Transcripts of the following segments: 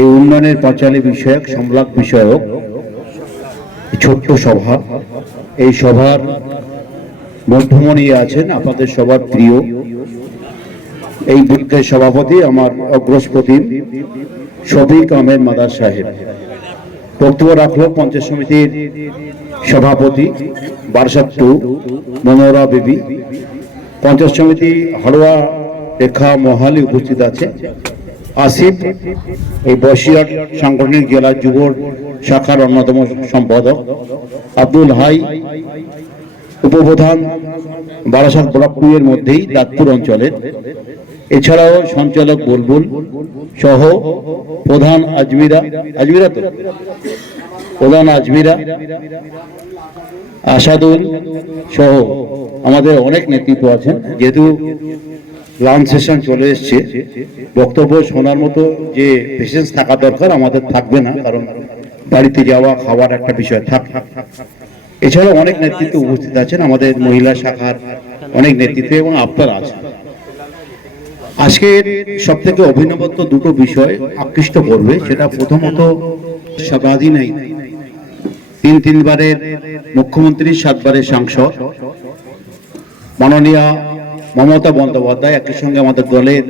এই উন্নয়নের পাঁচালী বিষয়ক, সংলাপ বিষয়ক ছোট্ট সভা, এই সভার মধ্যমণি আছেন আপনাদের সবার প্রিয় এই বুথের সভাপতি আমার অগ্রসপতি শফিক আহমেদ মাদার সাহেব। বক্তব্য রাখল পঞ্চায়েত সমিতির সভাপতি বারসাত টু বিবি। পঞ্চায়েত সমিতি হাড়োয়া রেখা মহালি উপস্থিত আছে। আসিফ, এই বসিরহাট সাংগঠনিক জেলা যুব শাখার অন্যতম সম্পাদক। আব্দুল হাই, উপপ্রধান বারাসাত ব্লক মধ্যেই দাঁতপুর অঞ্চলের এছাড়াও সঞ্চালক বুলবুল সহ প্রধান আজমিরা আজমিরা তো? প্রধান আজমিরা, আসাদুল সহ আমাদের অনেক নেতৃত্ব আছেন। যেহেতু লাঞ্চ সেশন চলে এসছে। বক্তব্য শোনার মতো যে পেশেন্স থাকা দরকার আমাদের থাকবে না, কারণ বাড়িতে যাওয়া, খাওয়ার একটা বিষয় থাক। এছাড়াও অনেক নেতৃত্ব উপস্থিত আছেন আমাদের মহিলা শাখার অনেক নেতৃত্ব এবং আপনারা আছেন। আজকের সব থেকে অভিনবত্ব দুটো বিষয় আকৃষ্ট করবে, সেটা প্রথমত স্বাধীন নেই তিন তিনবারের মুখ্যমন্ত্রী, সাতবারের সাংসদ। মাননীয় মমতা বন্দ্যোপাধ্যায় একই সঙ্গে আমাদের দলের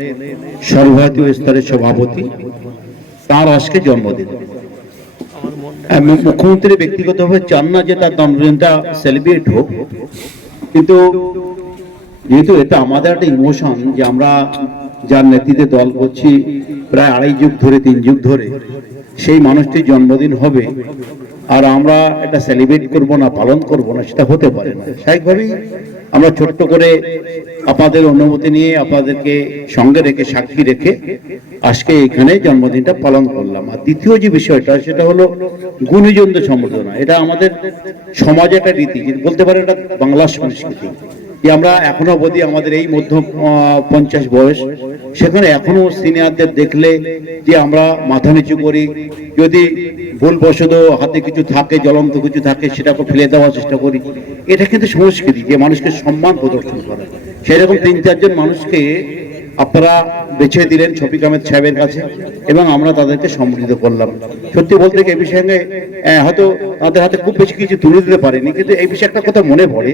সর্বভারতীয় স্তরের সভাপতি। তার আজকে জন্মদিন। মুখ্যমন্ত্রী ব্যক্তিগতভাবে চান না যে তার জন্মদিনটা সেলিব্রেট হোক। কিন্তু যেহেতু এটা আমাদের একটা ইমোশন যে আমরা যার নেতৃত্বে দল করছি প্রায় আড়াই যুগ ধরে, তিন যুগ ধরে, সেই মানুষটির জন্মদিন হবে। আর আমরা এটা সেলিব্রেট করব না, পালন করব না, সেটা হতে পারে না। স্বাভাবিকভাবেই আমরা ছোট্ট করে আপনাদের অনুমতি নিয়ে আপনাদেরকে সঙ্গে রেখে, সাক্ষী রেখে আজকে এখানে জন্মদিনটা পালন করলাম। আর দ্বিতীয় যে বিষয়টা, সেটা হলো গুণীজনদের সম্বর্ধনা। এটা আমাদের সমাজে একটা রীতি বলতে পারে এটা বাংলা সংস্কৃতি। যে আমরা এখনও অবধি আমাদের এই মধ্য পঞ্চাশ বয়স, সেখানে এখনও সিনিয়রদের দেখলে যে আমরা মাথা নিচু করি। যদি ভুলবশত হাতে কিছু থাকে, জ্বলন্ত কিছু থাকে, সেটাকে ফেলে দেওয়ার চেষ্টা করি। এটা কিন্তু সংস্কৃতি, যে মানুষকে সম্মান প্রদর্শন করা। সেরকম তিন, চারজন মানুষকে আপনারা বেছে দিলেন শফিক আহমেদ সাহেবের কাছে এবং আমরা তাদেরকে সম্মিলিত করলাম। সত্যি বলতে এই বিষয়ে হয়তো তাদের হাতে খুব বেশি কিছু তুলে দিতে পারেনি, কিন্তু এই বিষয়ে একটা কথা মনে পড়ে।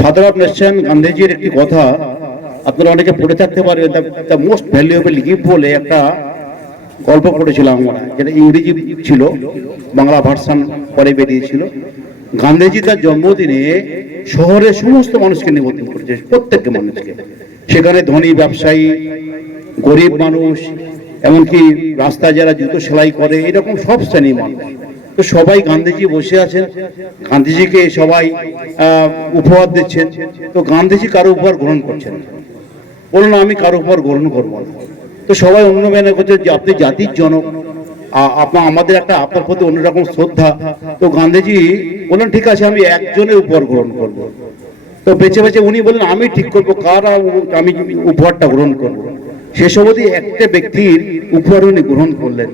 ফাদার অফ নেশন গান্ধীজির একটি কথা, আপনারা অনেকে পড়ে থাকতে পারবেন দ্য মোস্ট ভ্যালুয়েবল গিফট বলে একটা গল্প পড়েছিলাম আমরা যেটা ইংরেজি ছিল, বাংলা ভার্সান পরে বেরিয়েছিল। গান্ধীজি তার জন্মদিনে শহরের সমস্ত মানুষকে নিমন্ত্রণ করেছে প্রত্যেককে মানুষকে। সেখানে ধনী ব্যবসায়ী, গরিব মানুষ, এমনকি রাস্তায় যারা জুতো সেলাই করে, এরকম সব শ্রেণির মানুষ। তো সবাই গান্ধীজি বসে আছেন। গান্ধীজিকে সবাই উপহার দিচ্ছেন। তো গান্ধীজি কারও উপহার গ্রহণ করছেন বলুন আমি কারও উপর গ্রহণ করব না। তো সবাই অন্য মেনে করছে, যে আপনি জাতির জনক। আপনার আমাদের একটা, আপনার প্রতি অন্যরকম শ্রদ্ধা। তো গান্ধীজি বললেন, ঠিক আছে, আমি একজনের উপর গ্রহণ করব। তো বেছে বেছে উনি বললেন, আমি ঠিক করব, কার আমি উপহারটা গ্রহণ করব? শেষ অবধি একটা ব্যক্তির উপহার উনি গ্রহণ করলেন।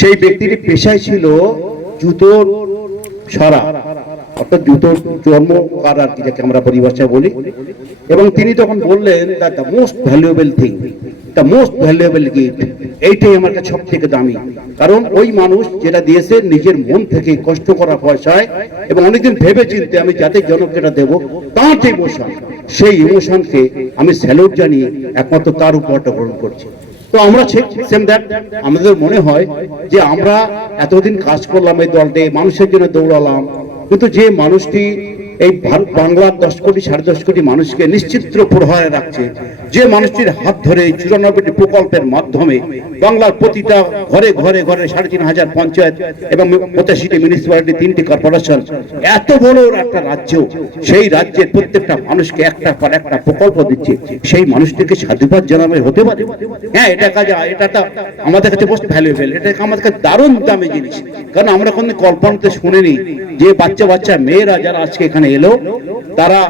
সেই ব্যক্তিটি পেশায় ছিল জুতোর সারা, অর্থাৎ জুতোর জন্ম, কার আর কি, যাকে আমরা পরিভাষায় বলি। এবং তিনি তখন বললেন that the most valuable thing most valuable gift এইটাই আমার কাছে সব থেকে দামি। কারণ ওই মানুষ যেটা দিয়েছে নিজের মন থেকে কষ্ট করা পয়সায় এবং অনেকদিন ভেবে চিনতে আমি যাতে দেবো, তার যে ইমোশন সেই ইমোশনকে আমি স্যালুট জানিয়ে একমাত্র তার উপরটা গ্রহণ করছি। তো আমরা সেম দ্যাট আমাদের মনে হয় যে আমরা এতদিন কাজ করলাম এই দলটে মানুষের জন্য দৌড়ালাম, কিন্তু যে মানুষটি এই ভার- বাংলার দশ কোটি, সাড়ে দশ কোটি মানুষকে নিশ্চিত্র প্রহারে রাখছে। যে মানুষটির হাত ধরে এই চুরানব্বইটি প্রকল্পের মাধ্যমে বাংলার প্রতিটা ঘরে ঘরে ঘরে সাড়ে তিন হাজার পঞ্চায়েত এবং পঁচাশিটি মিউনিসিপ্যালিটি তিনটি কর্পোরেশন এত বড় একটা রাজ্য, সেই রাজ্যের প্রত্যেকটা মানুষকে একটা পর একটা প্রকল্প দিচ্ছে। সেই মানুষটিকে সাধুবাদ জানাবে হতে পারে। হ্যাঁ এটা কাজ এটা তো আমাদের কাছে মোস্ট ভ্যালুয়েবল এটা আমাদের কাছে দারুণ দামি জিনিস। কারণ আমরা কোনো কল্পনাতে শুনিনি যে বাচ্চা বাচ্চা মেয়েরা যারা আজকে এখানে এলো, তারা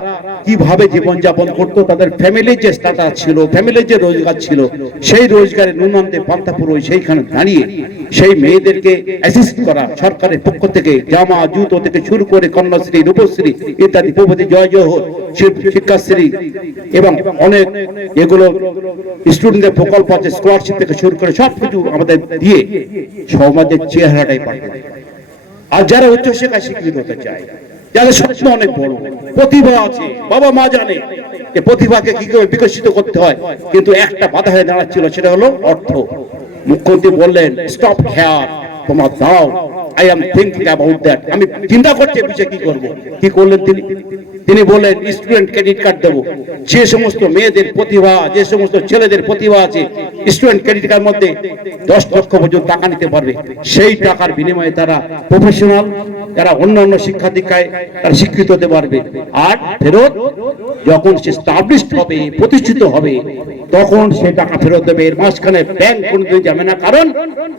কীভাবে জীবনযাপন করতো, তাদের ফ্যামিলির যে স্ট্যাটাস ছিল ফ্যামিলির যে রোজগার ছিল, সেই রোজগারের নুনান্তে পান্তাপুর সেইখানে দাঁড়িয়ে সেই মেয়েদেরকে অ্যাসিস্ট করা, সরকারের পক্ষ থেকে জামা, জুতো থেকে শুরু করে কন্যাশ্রী, রূপশ্রী ইত্যাদি প্রভৃতি জয় জোহর শিব- শিক্ষাশ্রী এবং অনেক এগুলো স্টুডেন্টদের প্রকল্প আছে স্কলারশিপ থেকে শুরু করে সবকিছু আমাদের দিয়ে সমাজের চেহারাটাই পাল্টে আর যারা উচ্চশিক্ষায় শিক্ষিত হতে চায় যাদের স্বপ্ন অনেক বড়। প্রতিভা আছে, বাবা মা জানে যে প্রতিভাকে কি করে বিকশিত করতে হয়। কিন্তু একটা বাধা হয়ে দাঁড়াচ্ছিল, সেটা হলো অর্থ। মুখ্যমন্ত্রী বললেন স্টপ খেয়ার তোমার দাও। I am thinking about that আমি চিন্তা করছি বিষয়ে কি করব? কি করলেন তিনি? তিনি বললেন স্টুডেন্ট ক্রেডিট কার্ড দেবো। যে সমস্ত মেয়েদের প্রতিভা, যে সমস্ত ছেলেদের প্রতিভা আছে স্টুডেন্ট ক্রেডিট কার্ড মধ্যে দশ লক্ষ পর্যন্ত টাকা নিতে পারবে। সেই টাকার বিনিময়ে তারা প্রফেশনাল যারা অন্য অন্য শিক্ষা দীক্ষায় তারা শিক্ষিত হতে পারবে। আর ফেরত যখন সে স্টাবলিশড হবে, প্রতিষ্ঠিত হবে, তখন সে টাকা ফেরত দেবে। এর মাঝখানে ব্যাংক কোনোদিন যাবে না। কারণ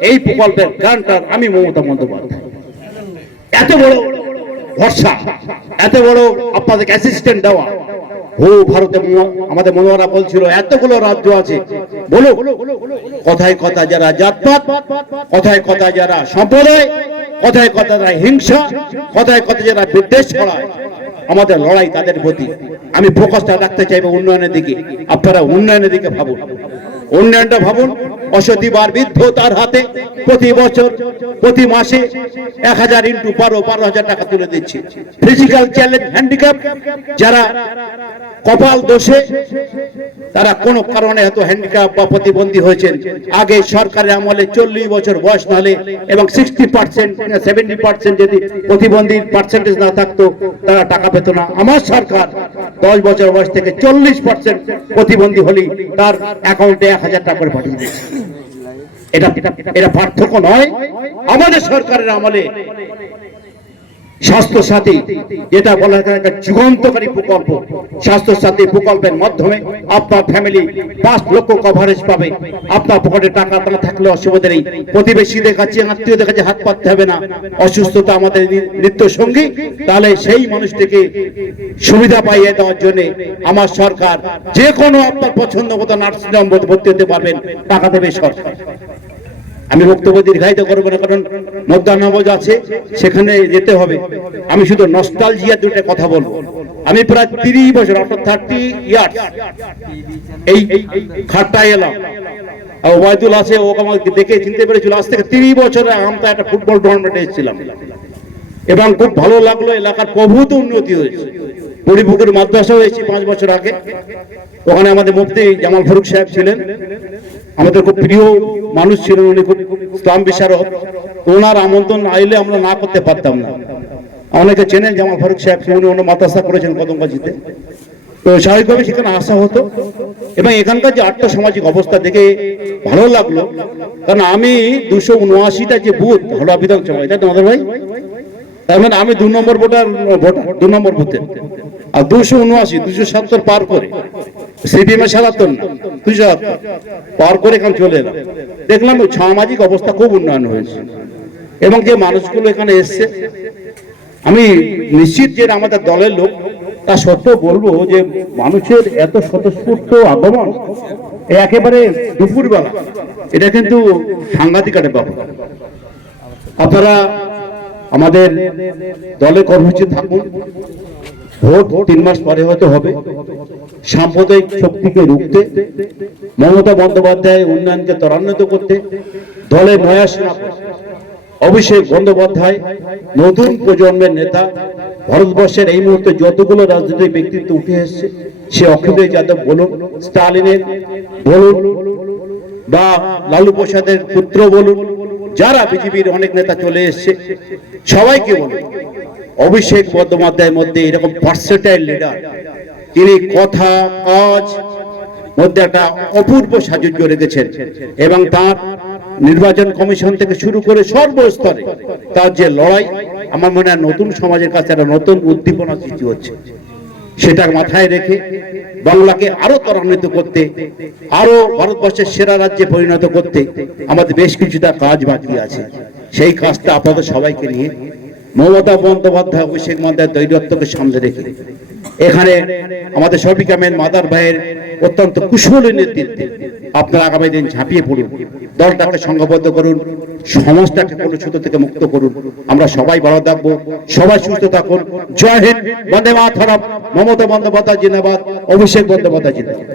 এই প্রকল্পের গ্রান্টার আমি মমতা বন্দ্যোপাধ্যায়। এত বড় ভরসা, এত বড় আপনাদেরকে অ্যাসিস্ট্যান্ট দেওয়া। ও ভারতে আমাদের মনোহরা বলছিল, এতগুলো রাজ্য আছে। বলো কথায় কথা যারা জাতপাত, কথায় কথা যারা সম্প্রদায়, কথায় কথা যারা হিংসা, কথায় কথা যারা বিদ্বেষ ছড়ায়, আমাদের লড়াই তাদের প্রতি। আমি ফোকাসটা রাখতে চাইব উন্নয়নের দিকে। আপনারা উন্নয়নের দিকে ভাবুন। উন্নয়নটা ভাবুন অসতিবার বৃদ্ধ তার হাতে প্রতি বছর, প্রতি মাসে এক হাজার ইন্টু বারো বারো হাজার টাকা তুলে দিচ্ছে। ফিজিক্যাল চ্যালেঞ্জ হ্যান্ডিক্যাপ যারা কপাল দোষে তারা কোনো কারণে হয়তো হ্যান্ডিক্যাপ বা প্রতিবন্ধী হয়েছেন। আগে সরকারের আমলে চল্লিশ বছর বয়স না হলে এবং সিক্সটি পার্সেন্ট সেভেন্টি পার্সেন্ট যদি প্রতিবন্ধীর পার্সেন্টেজ না থাকতো, তারা টাকা পেত না। আমার সরকার দশ বছর বয়স থেকে চল্লিশ পার্সেন্ট প্রতিবন্ধী হলেই তার অ্যাকাউন্টে এক হাজার টাকা করে পাঠিয়ে দিয়েছে। এটা এটা পার্থক্য নয়। আমাদের সরকারের আমলে স্বাস্থ্য সাথী যেটা বলা একটা যুগান্তকারী প্রকল্প। স্বাস্থ্য সাথী প্রকল্পের মাধ্যমে আপনার ফ্যামিলি পাঁচ লক্ষ কভারেজ পাবে। আপনার পকেটে টাকা না থাকলে অসুবিধা নেই। প্রতিবেশীদের কাছে, আত্মীয়দের কাছে হাত পাততে হবে না। অসুস্থতা আমাদের নিত্য সঙ্গী তাহলে সেই মানুষটিকে সুবিধা পাইয়ে দেওয়ার জন্য আমার সরকার যে কোনো আপনার পছন্দ মতো নার্সিং হোম ভর্তি হতে পারবেন। টাকা দেবে সরকার। আমি বক্তব্য দীর্ঘায়িত করব না, কারণ মধ্যাহ্নভোজ আছে, সেখানে যেতে হবে। আমি শুধু নস্টালজিয়া দুটো কথা বলব। আমি প্রায় তিরিশ বছর, অর্থাৎ থার্টি ইয়ার্স এই খাট্টায় এলাম। ওবায়দুল আছে, ও আমাকে দেখে চিনতে পেরেছিল, আজ থেকে তিরিশ বছরে আমতা একটা ফুটবল টুর্নামেন্টে এসেছিলাম। এবং খুব ভালো লাগল, এলাকার প্রভূত উন্নতি হয়েছে। পরিপুকুর মাদ্রাসা হয়েছে পাঁচ বছর আগে। ওখানে আমাদের মুফতি জামাল ফারুক সাহেব ছিলেন। আমাদের খুব প্রিয় মানুষ ছিলেন উনি, খুব ইসলাম বিশারক ওনার আমন্ত্রণ আইলে আমরা না করতে পারতাম না। অনেকে চেনেন জামাল ফারুক সাহেব, উনি অন্য মাদ্রাসা করেছেন কদমবাজিতে তো স্বাভাবিকভাবে সেখানে আসা হতো। এবং এখানকার যে আটটা সামাজিক অবস্থা দেখে ভালো লাগল। কারণ আমি দুশো উনআশিটা যে বুথ হলো বিধানসভা, এটা তোমাদের ভাই? তার মানে আমি দু নম্বর ভোটার ভোটার, দু নম্বর বুথে। আর দুশো উনআশি, দুশো সত্তর পার করে। সিপিএম এর সাতাত্তর না। পার করে এখানে চলে এলাম দেখলাম সামাজিক অবস্থা খুব উন্নয়ন হয়েছে। এবং যে মানুষগুলো এখানে এসছে, আমি নিশ্চিত যে আমাদের দলের লোক, তা সত্ত্বেও বলব যে মানুষের এত স্বতঃস্ফূর্ত আগমন একেবারে দুপুরবেলা। এটা কিন্তু সাংঘাতিক একটা ব্যাপার। আপনারা আমাদের দলে কর্মসূচি থাকুন। ভোট তিন মাস পরে হয়তো হবে। সাম্প্রদায়িক শক্তিকে রুখতে, মমতা বন্দ্যোপাধ্যায় উন্নয়নকে ত্বরান্বিত করতে দলে নয়া সেনা অভিষেক বন্দ্যোপাধ্যায়, নতুন প্রজন্মের নেতা, ভারতবর্ষের এই মুহূর্তে যতগুলো রাজনৈতিক ব্যক্তিত্ব উঠে এসছে, সে অখিলেশ যাদব বলুন, স্টালিনের বলুন, বা লালু প্রসাদের পুত্র বলুন, যারা বিজেপির অনেক নেতা চলে এসছে, সবাইকে বলুন। অভিষেক বন্দ্যোপাধ্যায়ের মধ্যে এরকম ভার্সেটাইল লিডার তিনি কথা, কাজ মধ্যে একটা অপূর্ব সাজুজ্য রেখেছেন এবং তার নির্বাচন কমিশন থেকে শুরু করে সর্বস্তরে তার যে লড়াই, আমার মনে হয় নতুন সমাজের কাছে একটা নতুন উদ্দীপনা সৃষ্টি হচ্ছে। সেটা মাথায় রেখে বাংলাকে আরও ত্বরান্বিত করতে, আরও ভারতবর্ষের সেরা রাজ্যে পরিণত করতে আমাদের বেশ কিছুটা কাজ বাকি আছে। সেই কাজটা আপনাদের সবাইকে নিয়ে মমতা বন্দ্যোপাধ্যায় অভিষেক মন্দার দৈরত্বকে সামনে রেখে এখানে আমাদের শফিক আহমেদ মাদার ভাইয়ের অত্যন্ত কুশলী নেতৃত্বে আপনারা আগামী দিন ঝাঁপিয়ে পড়ুন, দলটাকে সংঘবদ্ধ করুন, সমাজটাকে কলুষিত থেকে মুক্ত করুন। আমরা সবাই ভালো থাকব, সবাই সুস্থ থাকুন। জয় হিন্দ, বন্দে মাতরম। মমতা বন্দ্যোপাধ্যায় জিন্দাবাদ, অভিষেক বন্দ্যোপাধ্যায় জিন্দাবাদ।